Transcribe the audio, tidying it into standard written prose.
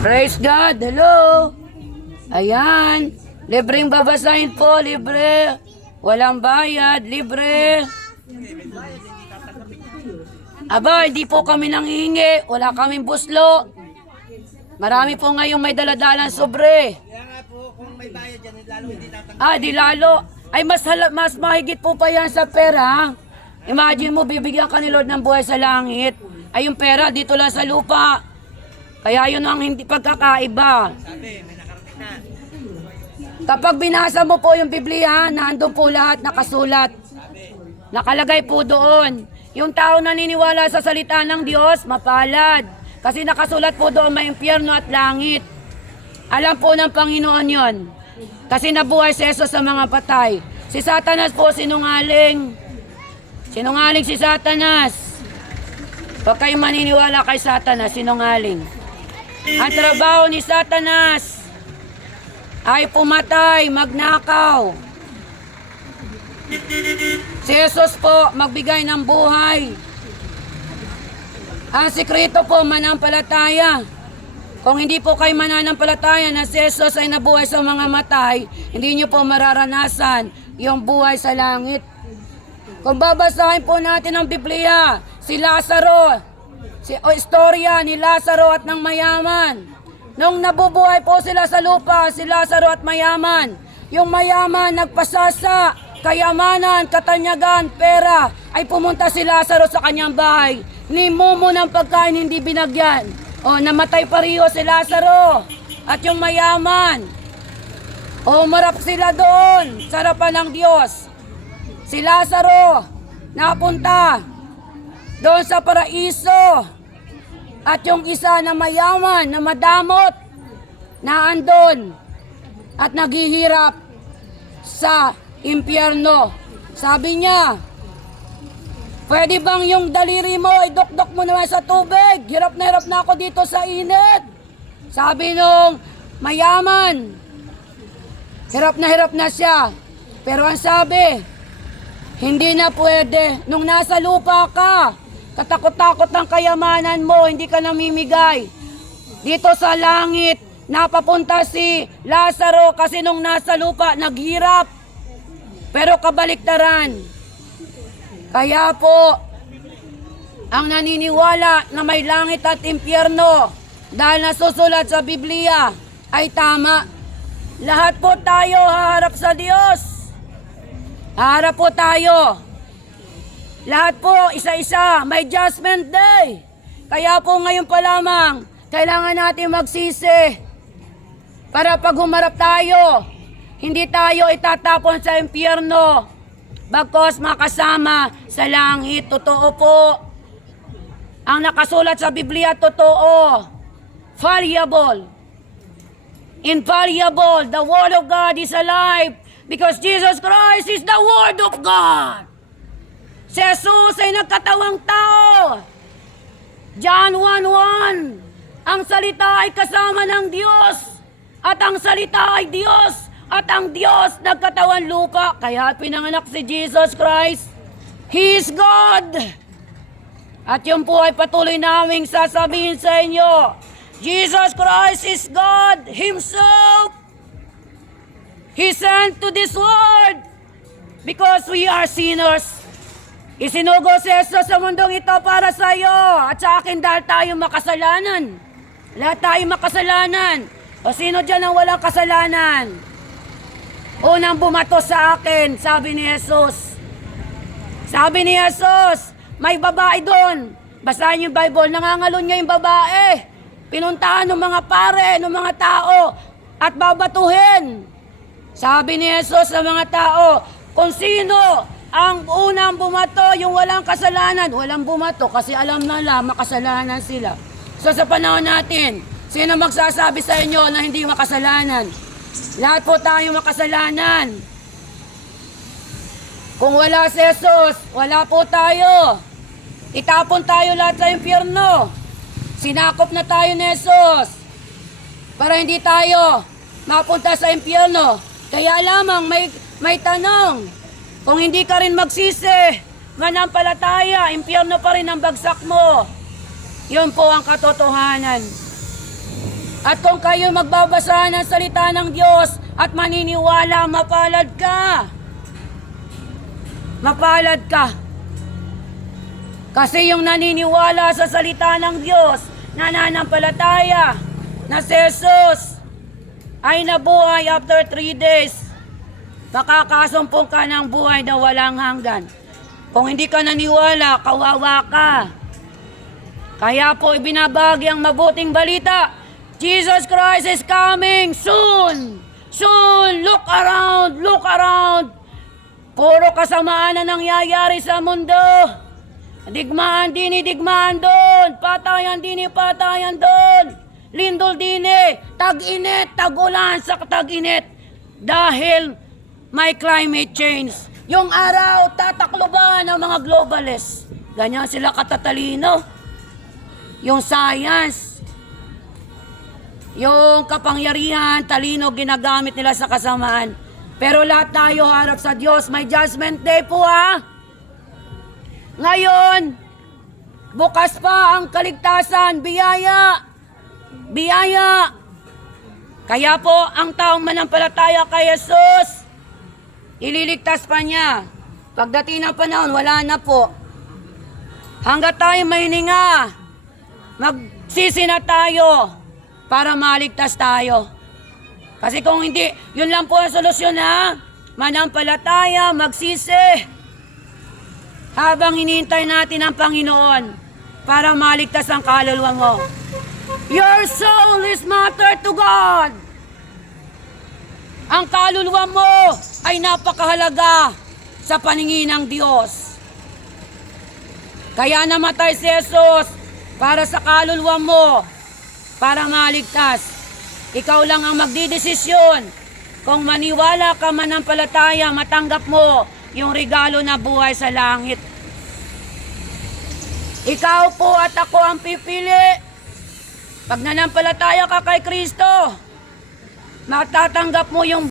Praise God. Hello. Ayan. Libreng babasahin po. Libre. Walang bayad. Libre. Aba, hindi po kami nanghihingi. Wala kaming buslo. Marami po ngayong may daladalang sobre. Kaya nga po, kung may bayad yan, lalo hindi tatanggap. Di lalo. Ay, mas mahigit po pa yan sa pera. Imagine mo, bibigyan ka ni Lord ng buhay sa langit. Ay, yung pera, dito lang sa lupa. Kaya yun ang hindi pagkakaiba. Sabi, may nakarating na. Kapag binasa mo po yung Biblia, nandun po lahat nakasulat. Nakalagay po doon. Yung tao naniniwala sa salita ng Diyos, mapalad. Kasi nakasulat po doon may impyerno at langit. Alam po ng Panginoon yon. Kasi nabuhay si Jesus sa mga patay. Si Satanas po sinungaling. Sinungaling si Satanas. Huwag kayong maniniwala kay Satanas, sinungaling. Ang trabaho ni Satanas ay pumatay, magnakaw. Si Jesus po magbigay ng buhay. Ang sikreto po manampalataya. Kung hindi po kayo mananampalataya na si Jesus ay nabuhay sa mga matay, hindi nyo po mararanasan yung buhay sa langit. Kung babasahin po natin ang Biblia, si Lazaro, istorya ni Lazaro at ng mayaman. Nung nabubuhay po sila sa lupa, si Lazaro at mayaman, yung mayaman nagpasasa, kayamanan, katanyagan, pera, ay pumunta si Lazaro sa kanyang bahay. Nimumo ng pagkain, hindi binagyan. Namatay pareho si Lazaro at yung mayaman. Umarap sila doon sa harapan ng Diyos. Si Lazaro napunta doon sa paraiso. At yung isa na mayaman, na madamot, na andon at naghihirap sa impyerno. Sabi niya, pwede bang yung daliri mo, idukdok mo naman sa tubig? Hirap na ako dito sa init. Sabi nung mayaman, hirap na siya. Pero ang sabi, hindi na pwede. Nung nasa lupa ka, katakot-takot ng kayamanan mo, hindi ka namimigay. Dito sa langit, napapunta si Lazaro kasi nung nasa lupa, naghirap. Pero kabaliktaran. Kaya po, ang naniniwala na may langit at impyerno, dahil nasusulat sa Biblia, ay tama. Lahat po tayo haharap sa Diyos. Haharap po tayo. Lahat po, isa-isa, may judgment day. Kaya po ngayon pa lamang, kailangan natin magsisi. Para pag humarap tayo, hindi tayo itatapon sa impyerno. Bagkos makasama sa langit. Totoo po. Ang nakasulat sa Biblia, totoo. Fallible. Infallible. The Word of God is alive. Because Jesus Christ is the Word of God. Si Jesus ay nagkatawang tao. John 1:1. Ang salita ay kasama ng Diyos. At ang salita ay Diyos. At ang Diyos nagkatawan lupa. Kaya pinanganak si Jesus Christ. He is God. At yun po ay patuloy naming sasabihin sa inyo. Jesus Christ is God Himself. He sent to this world because we are sinners. Isinugo si Jesus sa mundong ito para sa iyo at sa akin dahil tayo makasalanan. Lahat tayo makasalanan. O sino dyan ang walang kasalanan? Unang bumato sa akin, sabi ni Jesus. Sabi ni Jesus, may babae doon. Basahin yung Bible, nangangalon niya yung babae. Pinuntahan ng mga pare, ng mga tao, at babatuhin. Sabi ni Jesus sa mga tao, kung sino ang unang bumato, yung walang kasalanan, walang bumato kasi alam na makasalanan sila. So sa panahon natin, sino magsasabi sa inyo na hindi makasalanan? Lahat po tayo makasalanan. Kung wala si Jesus, wala po tayo. Itapon tayo lahat sa impyerno. Sinakop na tayo ni Jesus para hindi tayo mapunta sa impyerno. Kaya lamang may tanong. Kung hindi ka rin magsisi, manampalataya, impyerno pa rin ang bagsak mo. Yun po ang katotohanan. At kung kayo magbabasa ng salita ng Diyos at maniniwala, mapalad ka. Mapalad ka. Kasi yung naniniwala sa salita ng Diyos, nananampalataya na si Jesus ay nabuhay after 3 days, makakasumpong ka ng buhay na walang hanggan. Kung hindi ka naniwala, kawawa ka. Kaya po ibinabagi ang mabuting balita. Jesus Christ is coming soon. Soon. Look around. Look around. Puro kasamaan na nangyayari sa mundo. Digmaan din, digmaan doon. Patayan din, patayan doon. Lindol din, tag-init, tag-ulan sa tag-init. Dahil may climate change. Yung araw, tatakloban ng mga globalists. Ganyan sila katatalino. Yung science, yung kapangyarihan, talino, ginagamit nila sa kasamaan. Pero lahat tayo harap sa Diyos. May judgment day po Ngayon, bukas pa ang kaligtasan, biyaya. Biyaya. Kaya po, ang taong manampalataya kay Jesus, ililigtas pa niya. Pagdating ng panahon, wala na po. Hanggat tayo may hininga, magsisi na tayo para maligtas tayo. Kasi kung hindi, yun lang po ang solusyon manampalataya, magsisi. Habang hinihintay natin ang Panginoon para maligtas ang kaluluwa mo. Your soul is matter to God. Ang kaluluwa mo ay napakahalaga sa paningin ng Diyos. Kaya namatay si Jesus para sa kaluluwa mo, para maligtas. Ikaw lang ang magdidesisyon. Kung maniwala ka manampalataya, matanggap mo yung regalo na buhay sa langit. Ikaw po at ako ang pipili. Pag nanampalataya ka kay Kristo, matatanggap mo yung